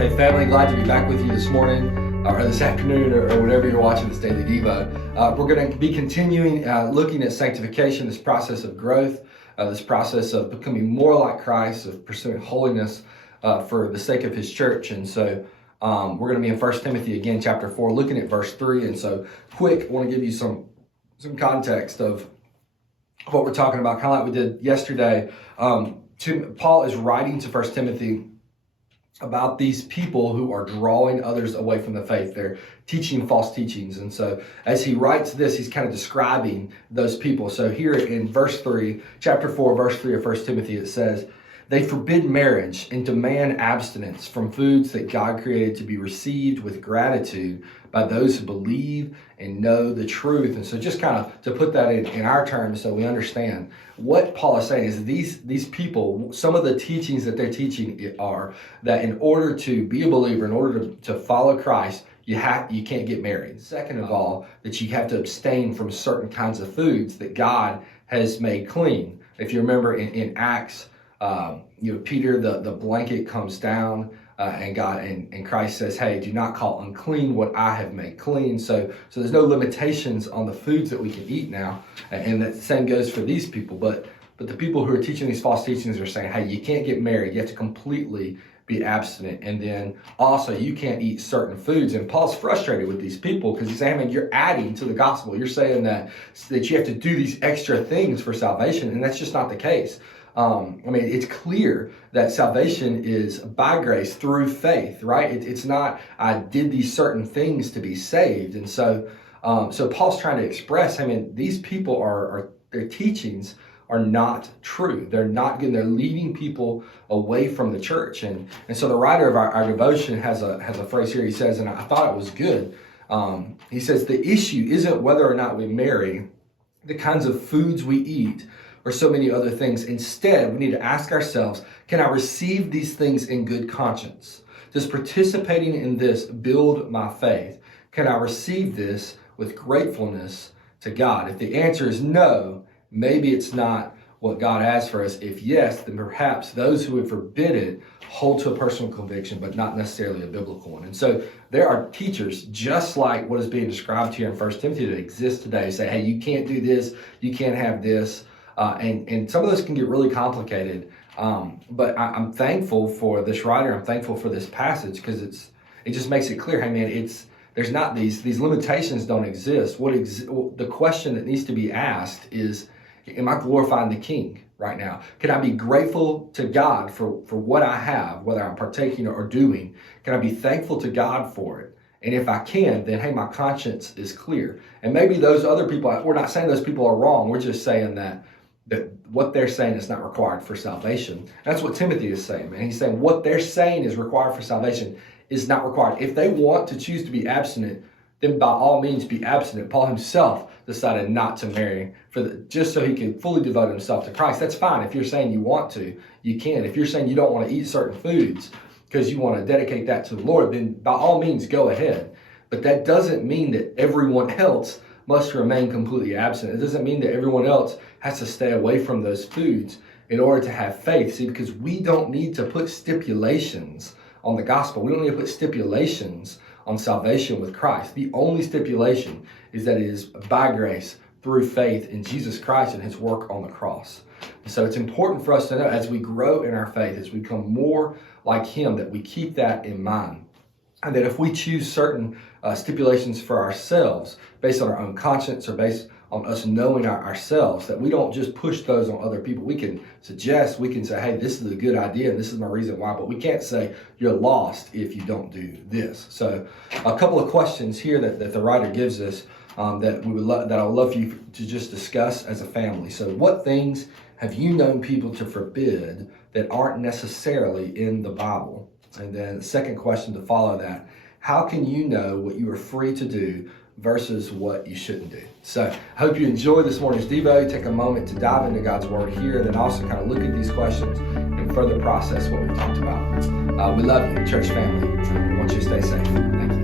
Hey family, glad to be back with you this morning or this afternoon or whenever you're watching this Daily Devo. We're going to be continuing looking at sanctification, this process of growth, this process of becoming more like Christ, of pursuing holiness for the sake of his church. And so we're going to be in 1 Timothy again, chapter 4, looking at verse 3. And so quick, I want to give you some context of what we're talking about, kind of like we did yesterday. Paul is writing to 1 Timothy about these people who are drawing others away from the faith. They're teaching false teachings. And so as he writes this, he's kind of describing those people. So here in verse 3, chapter 4, verse 3 of 1 Timothy, it says, "They forbid marriage and demand abstinence from foods that God created to be received with gratitude by those who believe and know the truth." And so just kind of to put that in our terms so we understand what Paul is saying is these people, some of the teachings that they're teaching are that in order to be a believer, in order to follow Christ, you can't get married. Second of all, that you have to abstain from certain kinds of foods that God has made clean. If you remember in Acts, Peter, the blanket comes down and Christ says, "Hey, do not call unclean what I have made clean." So there's no limitations on the foods that we can eat now, and the same goes for these people. But the people who are teaching these false teachings are saying, "Hey, you can't get married. You have to completely be abstinent, and then also you can't eat certain foods." And Paul's frustrated with these people because he's saying, "Man, you're adding to the gospel. You're saying that you have to do these extra things for salvation, and that's just not the case." It's clear that salvation is by grace through faith, right? It's not, I did these certain things to be saved. And so Paul's trying to express, these people their teachings are not true. They're not good. They're leading people away from the church. And so the writer of our devotion has a phrase here. He says, and I thought it was good. He says, "The issue isn't whether or not we marry, the kinds of foods we eat, or so many other things. Instead, we need to ask ourselves, can I receive these things in good conscience? Does participating in this build my faith? Can I receive this with gratefulness to God?" If the answer is no, maybe it's not what God has for us. If yes, then perhaps those who would forbid it hold to a personal conviction, but not necessarily a biblical one. And so there are teachers, just like what is being described here in 1 Timothy, that exist today, say, "Hey, you can't do this, you can't have this." And some of those can get really complicated. But I'm thankful for this writer. I'm thankful for this passage because it just makes it clear. Hey, man, there's not these limitations don't exist. The question that needs to be asked is, am I glorifying the King right now? Can I be grateful to God for what I have, whether I'm partaking or doing? Can I be thankful to God for it? And if I can, then, hey, my conscience is clear. And maybe those other people, we're not saying those people are wrong. We're just saying that what they're saying is not required for salvation. That's what Timothy is saying, man. He's saying what they're saying is required for salvation is not required. If they want to choose to be abstinent, then by all means be abstinent. Paul himself decided not to marry just so he could fully devote himself to Christ. That's fine. If you're saying you want to, you can. If you're saying you don't want to eat certain foods because you want to dedicate that to the Lord, then by all means go ahead. But that doesn't mean that everyone else must remain completely absent. It doesn't mean that everyone else has to stay away from those foods in order to have faith. See, because we don't need to put stipulations on the gospel. We don't need to put stipulations on salvation with Christ. The only stipulation is that it is by grace through faith in Jesus Christ and his work on the cross. And so it's important for us to know as we grow in our faith, as we become more like him, that we keep that in mind. And that if we choose certain stipulations for ourselves based on our own conscience or based on us knowing ourselves, that we don't just push those on other people. We can suggest, we can say, "Hey, this is a good idea and this is my reason why," but we can't say you're lost if you don't do this. So a couple of questions here that the writer gives us that I would love for you to just discuss as a family. So what things have you known people to forbid that aren't necessarily in the Bible? And then the second question to follow that, how can you know what you are free to do versus what you shouldn't do? So I hope you enjoy this morning's Devo. Take a moment to dive into God's Word here, and then also kind of look at these questions and further process what we talked about. We love you, church family. We want you to stay safe. Thank you.